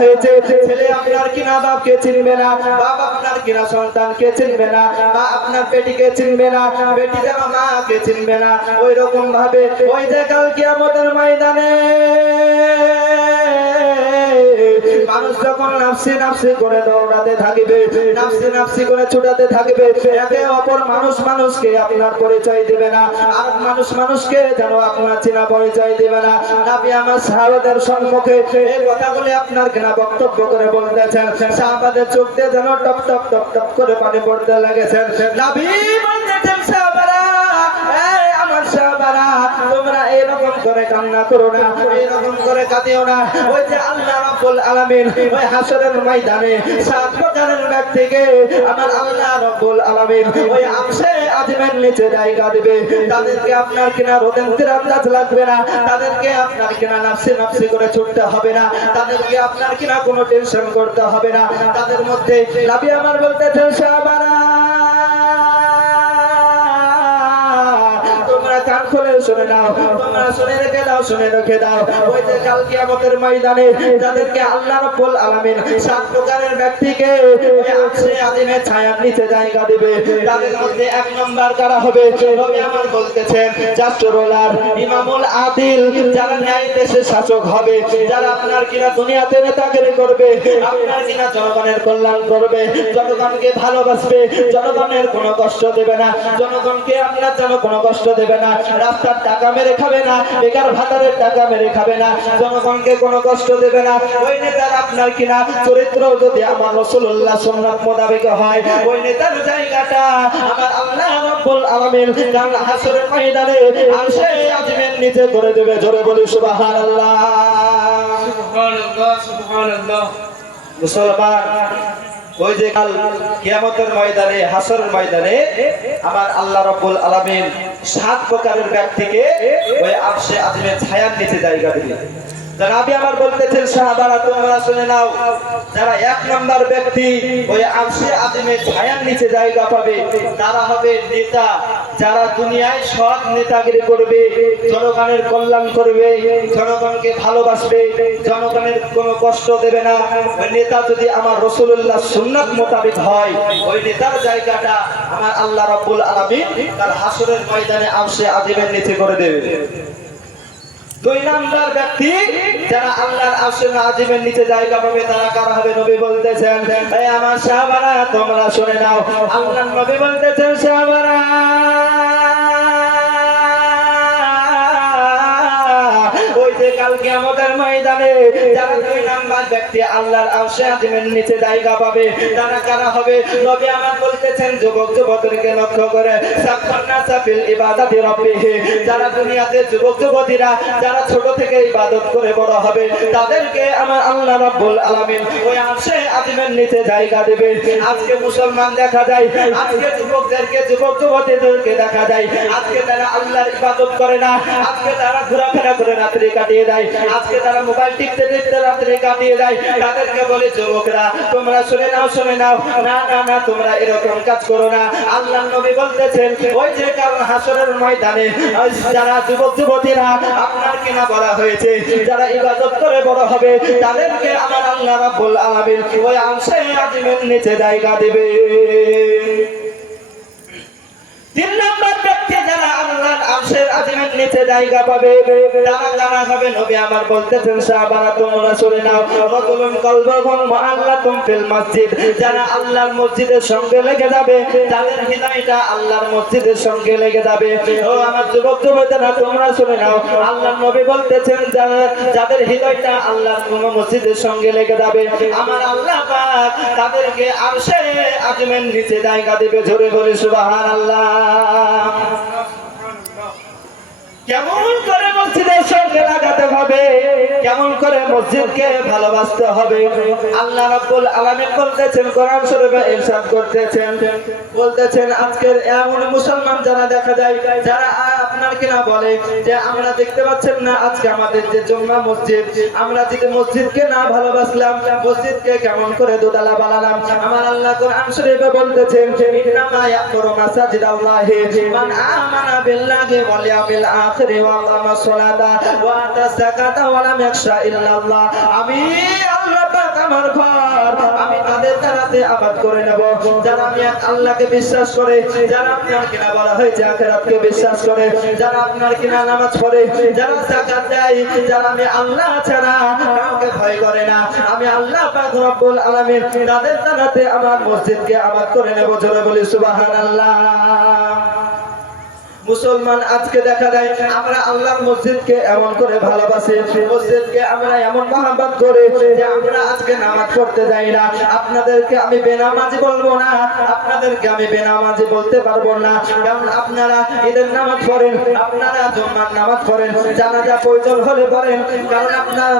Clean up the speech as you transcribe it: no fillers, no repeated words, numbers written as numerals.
হয়েছে ছেলে আপনার কিনা বাপকে চিনবে না, বাপ আপনার কিনা সন্তানকে চিনবে না, মা আপনার বেটিকে চিনবে না, বেটি যেন মাকে চিনবে না। ওই রকম ভাবে ওই যে কাল কিয়ামতের ময়দানে মানুষ যখন নাফসি নাফসি করে দৌড়াতে থাকবে, নাফসি নাফসি করে ছুটাতে থাকবে, একে অপর মানুষ মানুষকে আপনার পরিচয় দিবে না, আর মানুষ মানুষকে যেন আপনার চেনা পরিচয় দিবে না। নবী আমার সাহাবাদের সম্মুখে এই কথাগুলি আপনার কিনা বক্তব্য করে বলতেছেন, সাহাবাদের চোখ দিয়ে যেন টপ টপ টপ টপ করে পানি পড়তে লেগেছেন। নবী বলতেছেন, সাহাবারা, এই আমার সাহাবারা, তোমরা এরকম করে কান্না করো না, এরকম করে কাঁদিও না। ওই যে আল্লাহ রাব্বুল আলামিন ওই হাসরের ময়দানে 7 প্রকারের ব্যক্তিকে আমার আল্লাহ রাব্বুল আলামিন ওই আরশে আজিমের নিচে জায়গা দিবে। তাদেরকে আপনার কিনা রোদেন তিরান্দাজ লাগবে না, তাদেরকে আপনার কিনা নাফসি নাফসি করে ছুটতে হবে না, তাদেরকে আপনার কিনা কোনো টেনশন করতে হবে না। তাদের মধ্যে নবী আমার বলতেছেন, সাহাবারা কান খুলে শুনে নাও, তোমরা শুনে রেখে দাও, শুনে রেখে দাও। ওই যে কাল কিয়ামতের ময়দানে যাদেরকে আল্লাহ রাব্বুল আলামিন 7 প্রকারের ব্যক্তিকে ওই আরশে আজিমের ছায়ার নিচে জায়গা দিবে, তাদের মধ্যে 1 নম্বর কারা হবে? নবী আমার বলতেছেন, জাস্টরোলার ইমামুল আদিল, যারা ন্যায় দেশের শাসক হবে, যারা আপনার কিনা দুনিয়াতে নেতাগিরি করবে, আপনার কিনা জনগণের কল্যাণ করবে, জনগণকে ভালোবাসবে, জনগণের কোনো কষ্ট দেবে না, জনগণকে আপনার যেন কোনো কষ্ট দেবে না, রাস্তার টাকা মেরে খাবে না, বেকার ভাতারের টাকা মেরে খাবে না, জনগণকে কোনো কষ্ট দেবে না। ওই নেতার আপনার কিনা চরিত্র যদি আমার রাসূলুল্লাহ সুন্নাত মোতাবেক হয়, ওই নেতার জায়গাটা আমার আল্লাহ রাব্বুল আলামিন কাল হাসরের ময়দানে আরশে আজিমের নিচে করে দেবে। জোরে বলি সুবহানাল্লাহ, সুবহানাল্লাহ, সুবহানাল্লাহ। মুসলমান, ওই যে কাল কিয়ামতের ময়দানে হাসরের ময়দানে আমার আল্লাহ রাব্বুল আলামিন 7 প্রকারের ব্যক্তিকে ওই আরশে আজিমের ছায়ার নিচে জায়গা দিবেন। নবী আমার বলতেছেন, সাহাবারা তোমরা শুনে নাও, যারা 1 নাম্বার ব্যক্তি ওই আরশে আজিমের ছায়ার নিচে জায়গা পাবে, তারা হবে নেতা, যারা দুনিয়ায় সৎ নেতাগিরি করবে, জনগণের কল্যাণ করবে, জনগণকে ভালোবাসবে, জনগণের কোনো কষ্ট দেবে না। ওই নেতা যদি আমার রাসূলুল্লাহ সুন্নাত মোতাবেক হয়, ওই নেতার জায়গাটা আমার আল্লাহ রাব্বুল আলামিন কাল হাসরের ময়দানে আরশে আজিমের নিচে করে দেবে। 2 নাম্বার ব্যক্তি যারা আল্লাহর আরশের আজিমের নিচে জায়গা পাবে, তারা কারা হবে? নবী বলতেছেন, এই আমার সাহাবারা তোমরা শুনে নাও, আল্লাহর নবী বলতেছেন, সাহাবারা ওই যে কাল কিয়ামতের ময়দানে যারা 2 নাম্বার ব্যক্তি আল্লাহর আরশে আজিমের নিচে জায়গা পাবে, তারা কারা হবে? নবী আমার বলতেছেন, যুবক যুবতীকে লক্ষ্য করে, সাফারনা সাফিল ইবাদাতি রাব্বিহি, যারা দুনিয়াতে যুবক যুবতীরা যারা ছোট থেকে ইবাদত করে বড় হবে, তাদেরকে আমার আল্লাহ রাব্বুল আলামিন ওই আরশে আজিমের নিচে জায়গা দেবে। আজকে মুসলমান দেখা যায়, আজকে যুবকদেরকে যুবক যুবতীদেরকে দেখা যায়, আজকে তারা আল্লাহর ইবাদত করে না, আজকে তারা ঘোরাফেরা করে রাত্রি কাটিয়ে দেয়, আজকে তারা মোবাইল টিপতে টিপতে রাত্রি কাটিয়ে দেয়। তাদেরকে বলে, যুবকরা তোমরা শুনে নাও, শুনে নাও, না না না, তোমরা এরকম কাজ করো না। আল্লাহর নবী বলতেছেন, ওই যে কাল হাসরের ময়দানে যারা যুবক যুবতীরা আপনার কিনা বলা হয়েছে যারা ইবাদত করে বড় হবে, তাদেরকে আমার আল্লাহ রাব্বুল আলামিন ওই আরশে আজিমের নিচে জায়গা দেবে। 3 নাম্বার ব্যক্তি যারা আল্লাহর আরশের আজিমের নিচে জায়গা পাবে, তারা কারা হবে? নবী আমার বলতেছেন, সাহাবারা তোমরা শুনে নাও, রাজুলুন কলবুহু মুআল্লাকুম ফিল মসজিদ, যারা আল্লাহর মসজিদের সঙ্গে লেগে যাবে, তাদের হৃদয়টা আল্লাহর মসজিদের সঙ্গে লেগে যাবে। ও আমার যুবক যুবতীরা তোমরা শুনে নাও, আল্লাহর নবী বলতেছেন, যাদের হৃদয়টা আল্লাহর মসজিদের সঙ্গে লেগে যাবে, আমার আল্লাহ পাক তাদেরকে আরশে আজিমের নিচে জায়গা দেবে। জোরে বলি সুবহানাল্লাহ। কেমন করে মসজিদের সঙ্গে লাগাতে হবে, কেমন করে মসজিদকে ভালোবাসতে হবে, আল্লাহ রাব্বুল আলামিন বলতেছেন, কোরআন শরীফে ইরশাদ বলতেছেন, আজকের এমন মুসলমান যারা দেখা যায়, যারা আপনার কিনা বলে যে আমরা দেখতে পাচ্ছেন না, আজকে আমাদের যে জুম্মা মসজিদ, আমরা যদি মসজিদকে না ভালোবাসলাম, মসজিদকে কেমন করে দোতলা বানালাম। আমার আল্লাহ কোরআন শরীফে বলতেছেন, ইন্নামা ইয়াকুরু মাসাজিদাল্লাহি মান আমানা বিল্লাহি ওয়াল ইয়াউমিল আখির ওয়া আকামা সলাতা ওয়া আতা যাকাতা ওয়া লাম ইয়াখশা ইল্লাল্লাহ। আমি আল্লাহ আবাদ করে নেব। যারা আমি এক আল্লাহকে বিশ্বাস করে, যারা আপনার কিনা বলা হয়েছে আখিরাতকে বিশ্বাস করে, যারা আপনার কিনা নামাজ পড়ে, যারা যাকাত দেয়, যারা আমি আল্লাহ ছাড়া কাউকে ভয় করে না, আমি আল্লাহ পাক রব্বুল আলামিন তাদের জানাতে আমার মসজিদকে আবাদ করে নেব। জোরে বলি সুবহানাল্লাহ। মুসলমান আজকে দেখা যায় আমরা আল্লাহর মসজিদকে এমন করে ভালোবাসি, মসজিদকে আমরা এমন মহব্বত করি যে আমরা আজকে নামাজ পড়তে যাই না। আপনাদেরকে আমি বেনামাজি বলবো না, আপনাদেরকে আমি বেনামাজি বলতে পারবো না, কারণ আপনারা ঈদের নামাজ পড়েন, আপনারা জুম্মার নামাজ পড়েন, জানাজা প্রয়োজন হলে পড়েন, কারণ আপনারা